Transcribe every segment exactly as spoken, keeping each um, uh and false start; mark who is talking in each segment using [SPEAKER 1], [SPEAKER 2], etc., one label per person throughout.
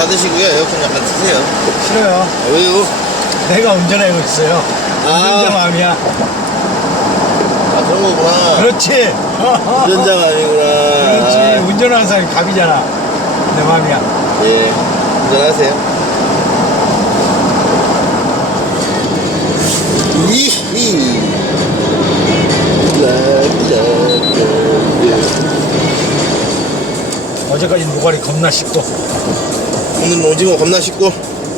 [SPEAKER 1] 닫으시고요. 에어컨 잠깐 트세요.
[SPEAKER 2] 싫어요.
[SPEAKER 1] 아, 왜요?
[SPEAKER 2] 내가 운전하고 있어요. 운전자 마음이야.
[SPEAKER 1] 아, 그런 거구나.
[SPEAKER 2] 그렇지.
[SPEAKER 1] 운전자 마음이구나.
[SPEAKER 2] 그렇지.
[SPEAKER 1] 아,
[SPEAKER 2] 운전하는 사람이 갑이잖아. 내 마음이야.
[SPEAKER 1] 예, 운전하세요. 이히.
[SPEAKER 2] 어제까지 노가리 겁나 씹고.
[SPEAKER 1] 오늘은 오징어 겁나 씹고.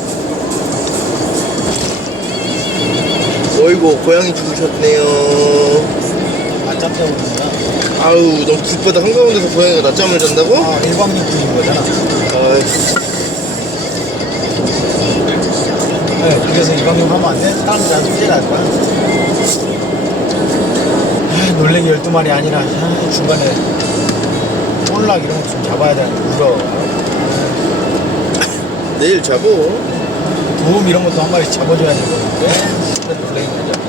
[SPEAKER 1] 어이구, 고양이 죽으셨네요.
[SPEAKER 2] 아, 짭짤 오는구나.
[SPEAKER 1] 아우, 너무 길바닥 한가운데서 고양이가 낮잠을 잔다고?
[SPEAKER 2] 아, 일광욕중인 거잖아.
[SPEAKER 1] 아이,
[SPEAKER 2] 네, 그래서 일광욕 하면 안 돼? 사람들 아주 피해 날 거야. 아, 놀래기 열두 마리 아니라, 아, 중간에 볼락 이런 거 좀 잡아야 되는데, 울어.
[SPEAKER 1] 내일 잡어.
[SPEAKER 2] 도움 이런 것도 한 마리 잡아줘야 되는데, 진짜 놀래기 거죠.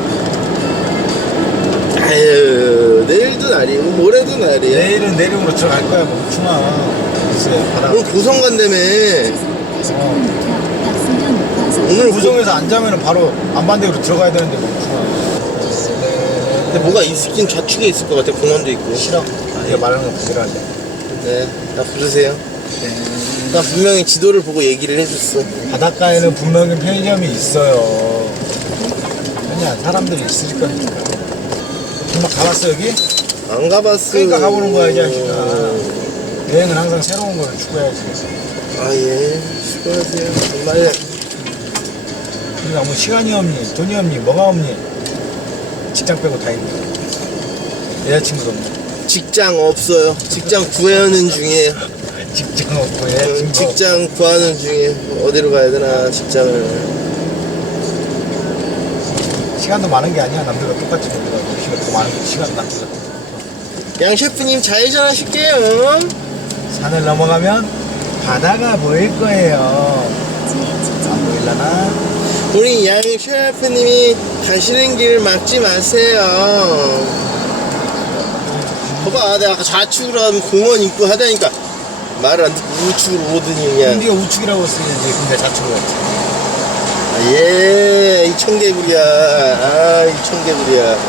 [SPEAKER 1] 아유, 내일도 날이고 모레도 날이야.
[SPEAKER 2] 내일은 내륙으로 들어갈 거야, 뭐, 멍충아. 글쎄, 바다.
[SPEAKER 1] 그럼 고성 간다며.
[SPEAKER 2] 어.
[SPEAKER 1] 오늘
[SPEAKER 2] 구성에서 안 자면은 바로 안반대로 들어가야 되는데, 멍충아.
[SPEAKER 1] 근데 뭐가 있긴 좌측에 있을 것 같아. 공원도 있고.
[SPEAKER 2] 싫어. 네가 말하는 거 부끄러워 할래.
[SPEAKER 1] 네, 나 부르세요.
[SPEAKER 2] 네.
[SPEAKER 1] 나 분명히 지도를 보고 얘기를 해줬어.
[SPEAKER 2] 바닷가에는 분명히 편의점이 있어요. 그냥 사람들이 있을 거니까. 정말 가봤어 여기?
[SPEAKER 1] 안 가봤어.
[SPEAKER 2] 그러니까 가보는 거야 이 자식아. 여행은 항상 새로운 걸 추구해야지.
[SPEAKER 1] 아, 예. 수고하세요. 정말.
[SPEAKER 2] 그러니까 뭐 시간이 없니, 돈이 없니, 뭐가 없니. 직장 빼고 다 있니. 여자친구도 없니.
[SPEAKER 1] 직장 없어요. 직장 구하는 중이에요.
[SPEAKER 2] 직장 없고
[SPEAKER 1] 응,
[SPEAKER 2] 여자친구.
[SPEAKER 1] 직장 구하는 중에 어디로 가야 되나 직장을.
[SPEAKER 2] 시간도 많은 게 아니야. 남들과 똑같이 놀더라고. 시간 더 많은 게 시간 남들과.
[SPEAKER 1] 양 셰프님 좌회전하실게요.
[SPEAKER 2] 산을 넘어가면 바다가 보일 거예요. 안 보일라나?
[SPEAKER 1] 우리 양 셰프님이 가시는 길 막지 마세요. 봐봐, 내가 아까 좌측으로 하면 공원 있고 하다니까 말을 안 듣고 우측으로 오더니 그냥.
[SPEAKER 2] 네가 우측이라고 쓰는지 근데 좌측으로 했지.
[SPEAKER 1] 아, 예, 이 청개구리야. 아, 이 청개구리야.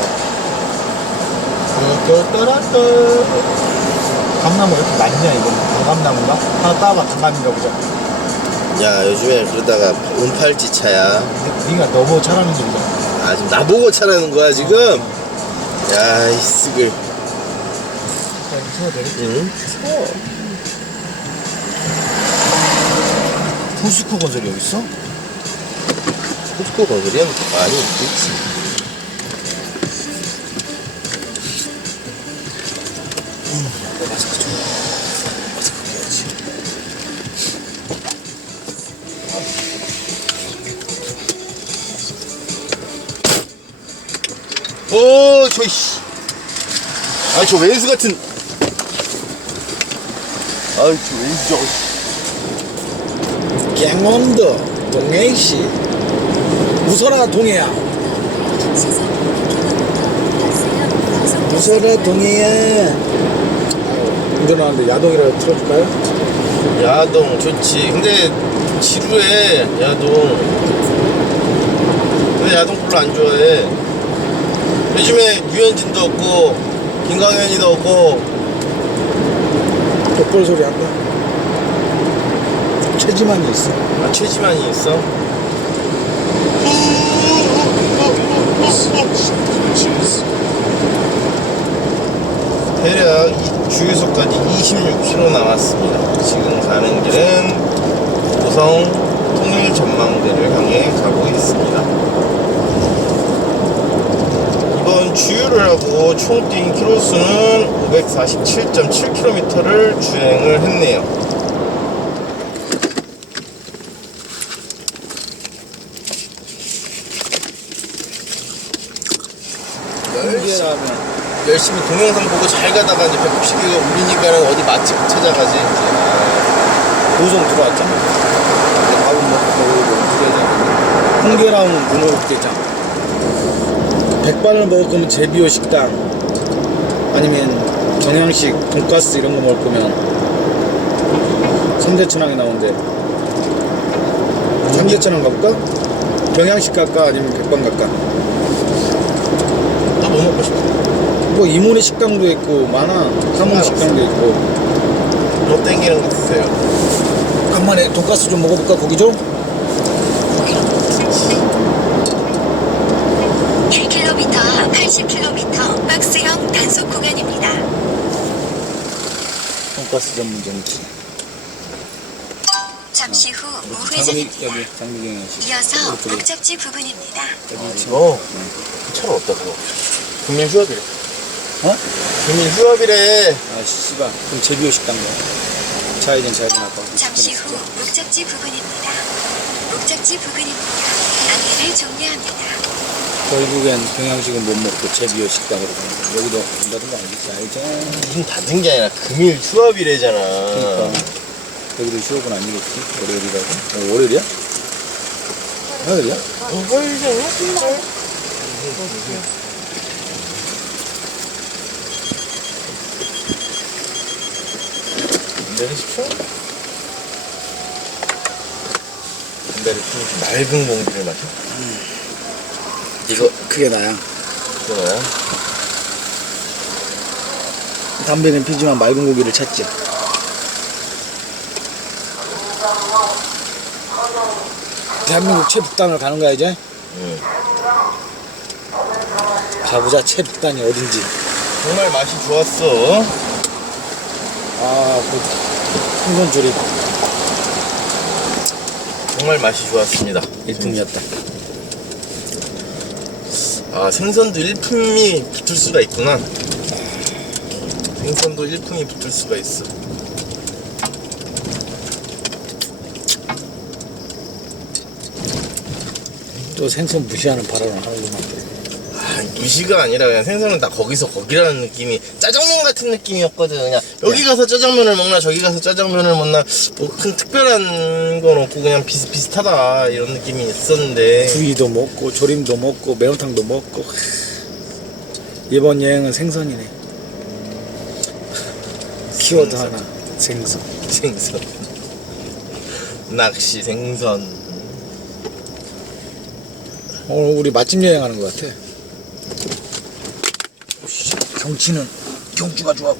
[SPEAKER 2] 또또또또 감나무 왜 이렇게 많냐 이거? 단감나무인가? 하나 따봐. 단감인가 보자.
[SPEAKER 1] 야, 요즘에 그러다가 운팔찌 차야.
[SPEAKER 2] 근데 네가 너무 차라는 소리잖아.
[SPEAKER 1] 아, 지금 나보고 차라는 거야 지금? 야, 이 쓰글.
[SPEAKER 2] 서도 되겠지?
[SPEAKER 1] 응?
[SPEAKER 2] 포스코 건설이 여기 있어?
[SPEAKER 1] 포스코 건설이 많이 있겠지.
[SPEAKER 2] 마스크 좀. 마스크 끼워야지.
[SPEAKER 1] 오, 저, 씨. 아이, 저 왼수 같은. 아이, 저 왼수 저거, 씨.
[SPEAKER 2] 강원도 동해시 웃어라 동해야. 웃어라 동해야. 운전하는데 야동이라도 틀어줄까요?
[SPEAKER 1] 야동 좋지. 근데 지루해, 야동. 왜 야동 별로 안 좋아해? 요즘에 유현진도 없고, 김광현이도 없고.
[SPEAKER 2] 똑바로 소리 한다. 최지만이 있어.
[SPEAKER 1] 아, 최지만이 있어? 대략 이 주유소까지 이십육 킬로미터 남았습니다. 지금 가는 길은 고성 통일 전망대를 향해 가고 있습니다. 이번 주유를 하고 총 뛴 키로수는 오백사십칠 점 칠 킬로미터를 주행을 했네요. 열심히, 열심히 동영상 보고 잘 가다가 이제 배꼽시계가 울리니까는 어디 맛집 찾아가지 이제.
[SPEAKER 2] 고성 들어왔잖아. 밥은 먹고 먹고 홍게랑 문어 육개장. 백반을 먹을 거면 제비오 식당 아니면 경양식 돈가스 이런 거 먹을 거면 삼대천왕이 나오는데
[SPEAKER 3] 삼계천왕 가볼까? 경양식 갈까? 아니면 백반 갈까?
[SPEAKER 1] 너 뭐 먹고 싶어?
[SPEAKER 3] 뭐 이모네 식당도 있고 많아. 삼원 식당도 있고.
[SPEAKER 1] 뭐 땡기는 거 드세요.
[SPEAKER 2] 간만에 돈가스 좀 먹어볼까? 고기 좀?
[SPEAKER 4] 일 킬로미터 앞 팔십 킬로미터 박스형 단속 구간입니다.
[SPEAKER 3] 돈가스 전문점이지.
[SPEAKER 4] 잠시 후
[SPEAKER 3] 장미
[SPEAKER 4] 우회전입니다.
[SPEAKER 3] 여기 장미 경양식.
[SPEAKER 4] 이어서 목적지 부근입니다.
[SPEAKER 3] 여기 지금
[SPEAKER 1] 이거 차로 어디다 그거? 국민 휴업이래.
[SPEAKER 3] 어?
[SPEAKER 1] 국민 휴업이래.
[SPEAKER 3] 아 씨발. 그럼 제비오 식당 가. 좌회전 좌회전 아까.
[SPEAKER 4] 잠시 후 목적지 부근입니다. 목적지 부근입니다. 안내를 종료합니다.
[SPEAKER 3] 결국엔 경양식은 못 먹고 제비오 식당으로 가는 거야. 여기도 간다는 거 아니지? 알죠?
[SPEAKER 1] 무슨 닫은 게 아니라 금일 휴업이래잖아.
[SPEAKER 3] 그러니까 여기도 휴업은 아니겠지? 월요일이라고? 어, 월요일이야? 화요일이야?
[SPEAKER 1] 내리십시오. 담배를 피우지 맑은 공기를 마셔. 이거
[SPEAKER 3] 그게 나야.
[SPEAKER 1] 그거야.
[SPEAKER 3] 담배는 피지만 맑은 고기를 찾지. 대한민국 최북단을 가는 거야 이제?
[SPEAKER 1] 응.
[SPEAKER 3] 가보자. 최북단이 어딘지.
[SPEAKER 1] 정말 맛이 좋았어.
[SPEAKER 3] 아, 그 생선 조림
[SPEAKER 1] 정말 맛이 좋았습니다.
[SPEAKER 3] 일품이었다.
[SPEAKER 1] 아, 생선도 일품이 붙을 수가 있구나. 생선도 일품이 붙을 수가 있어.
[SPEAKER 3] 또 생선 무시하는 발언을 하는구만.
[SPEAKER 1] 아, 무시가 아니라 그냥 생선은 다 거기서 거기라는 느낌이 짜장면 같은 느낌이었거든. 그냥 여기 가서 짜장면을 먹나 저기 가서 짜장면을 먹나 뭐 큰 특별한 건 없고 그냥 비슷비슷하다 이런 느낌이 있었는데
[SPEAKER 3] 구이도 먹고 조림도 먹고 매운탕도 먹고. 이번 여행은 생선이네. 키워드
[SPEAKER 1] 생선.
[SPEAKER 3] 하나. 생선.
[SPEAKER 1] 생선 낚시 생선
[SPEAKER 3] 오늘 우리 맛집 여행하는 것 같아. 경치는 경주가 좋아.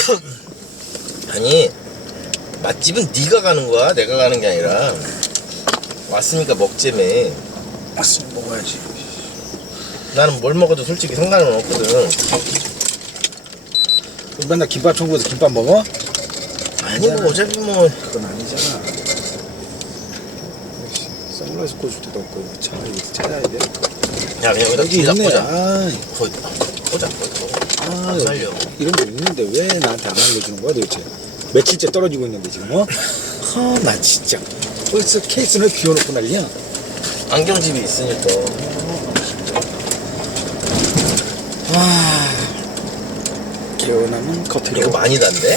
[SPEAKER 1] 아니 맛집은 네가 가는 거야 내가 가는 게 아니라 왔으니까 먹재매.
[SPEAKER 3] 왔으면 먹어야지.
[SPEAKER 1] 나는 뭘 먹어도 솔직히 상관은 없거든.
[SPEAKER 3] 맨날 김밥 천국에서 김밥 먹어?
[SPEAKER 1] 아니 뭐 어차피 뭐
[SPEAKER 3] 그건 아니잖아. 선글라스 꽂을 때도 없고 차 여기서 찾아야 돼.
[SPEAKER 1] 야 그냥 여기다
[SPEAKER 3] 여기
[SPEAKER 1] 뒤에다
[SPEAKER 3] 있네.
[SPEAKER 1] 꽂아.
[SPEAKER 3] 아,
[SPEAKER 1] 거기 꽂아 꽂아.
[SPEAKER 3] 아
[SPEAKER 1] 안 살려.
[SPEAKER 3] 여기 이런 거 있는데 왜 나한테 안 알려주는 거야 도대체? 며칠째 떨어지고 있는데 지금 어? 하, 나 진짜 벌써 케이스는 비워놓고 난리야.
[SPEAKER 1] 안경집이 있으니까.
[SPEAKER 3] 와, 개운하면 커피로.
[SPEAKER 1] 이거 많이 단데?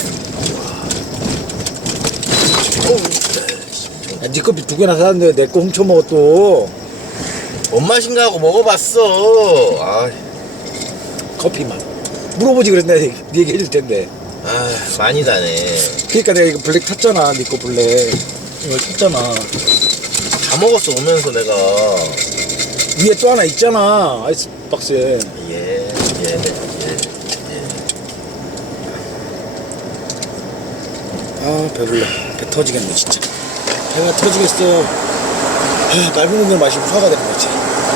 [SPEAKER 3] 야, 네 커피 두 개나 사는데 내 거 훔쳐 먹어 또.
[SPEAKER 1] 뭔 맛인가 하고 먹어봤어. 아,
[SPEAKER 3] 커피 맛. 물어보지 그랬 내가 네 얘기 해줄 텐데.
[SPEAKER 1] 아 많이 다네.
[SPEAKER 3] 그러니까 내가 이거 블랙 탔잖아. 네 거 블랙. 이거 탔잖아.
[SPEAKER 1] 다 먹었어 오면서 내가.
[SPEAKER 3] 위에 또 하나 있잖아. 아이스박스에.
[SPEAKER 1] 예, 예, 예.
[SPEAKER 3] 아 배불러. 배 터지겠네 진짜. 배가 터지겠어. 아, 맑은 공기를 마시고 소화가 되는 거지.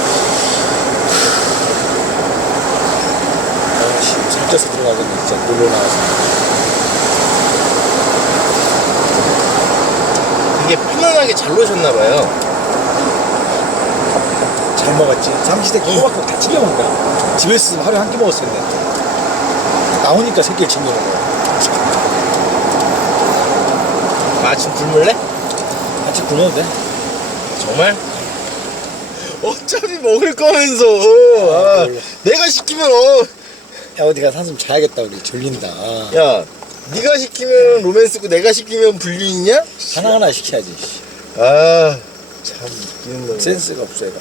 [SPEAKER 3] 아씨 살쪄서 들어가겠네 진짜. 놀러 나와서.
[SPEAKER 1] 되게 편안하게 잘 노셨나봐요.
[SPEAKER 3] 잘 먹었지. 삼시세 끼고밖에 다 챙겨 먹는다. 집에 있으면 하루에 한 끼 먹었을 텐데. 나오니까 세 끼를 챙겨 먹어.
[SPEAKER 1] 아침 굶을래?
[SPEAKER 3] 같이 굶어도 돼.
[SPEAKER 1] 정말? 어차피 먹을 거면서. 아,
[SPEAKER 3] 몰라.
[SPEAKER 1] 내가 시키면 어.
[SPEAKER 3] 야 어디 가서 한숨 자야겠다. 우리 졸린다.
[SPEAKER 1] 야, 네가 시키면 로맨스고 내가 시키면 불륜이냐?
[SPEAKER 3] 하나하나 시켜야지.
[SPEAKER 1] 아, 참 웃기는 거.
[SPEAKER 3] 센스가 없어 얘가.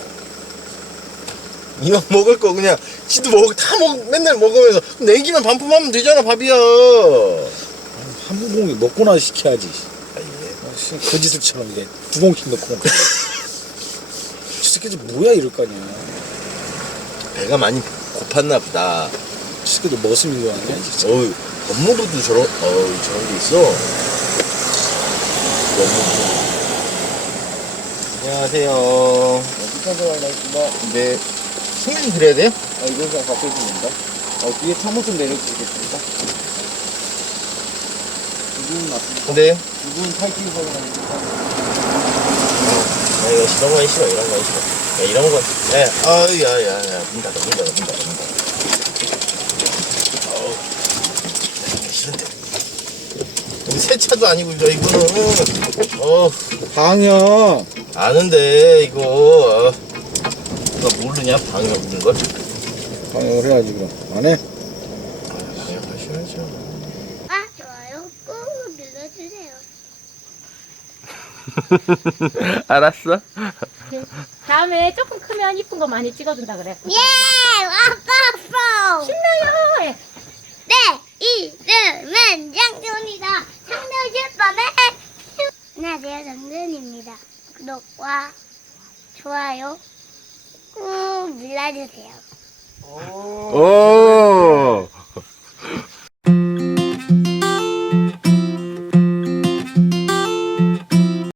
[SPEAKER 1] 이왕 먹을 거 그냥 지도 먹, 다 먹, 맨날 먹으면서 내기만 반품하면 되잖아 밥이야.
[SPEAKER 3] 한 공기 먹고 나서 시켜야지.
[SPEAKER 1] 아, 예.
[SPEAKER 3] 거짓을처럼 이제 두 공씩 넣고. 새끼들 뭐야 이럴 거 아니야.
[SPEAKER 1] 배가 많이 고팠나 보다.
[SPEAKER 3] 저 새끼들 머슴인 거 아니야 진짜.
[SPEAKER 1] 어우, 법무부도 저런, 어우, 저런 게 있어. 법무부. 안녕하세요.
[SPEAKER 3] 어디까지 갈라있습니다.
[SPEAKER 1] 네. 승인 드려야 돼요?
[SPEAKER 3] 아 이건 그냥 갖고 있으면 됩니다. 어, 뒤에 창문 좀 내려주시겠습니까? 두분 맞습니까?
[SPEAKER 1] 네.
[SPEAKER 3] 두분 탈출 사용하니까.
[SPEAKER 1] 아, 이거 이런 건 싫어, 이런 건 싫어. 야, 이런 건, 야, 아유, 야, 야, 야, 문 닫아, 문 닫아, 문 닫아, 문 닫아. 어우, 이런 게 싫은데. 우리 세차도 아니고, 이거, 이거는, 어,
[SPEAKER 3] 방역.
[SPEAKER 1] 아는데, 이거, 어. 너 모르냐, 방역인 걸?
[SPEAKER 3] 방역을 해야지 그럼. 안 해?
[SPEAKER 1] 아, 방역하셔야죠.
[SPEAKER 5] 아, 좋아요. 꾹 눌러주세요.
[SPEAKER 1] 알았어.
[SPEAKER 6] 다음에 조금 크면 이쁜 거 많이 찍어준다 그래.
[SPEAKER 5] 예! 와빠뽀!
[SPEAKER 6] 신나요.
[SPEAKER 5] 네! 이름은 장준이다. 장준이 밤에 안녕하세요. 장준입니다. 구독과 좋아요 꾹 눌러주세요.
[SPEAKER 1] 오.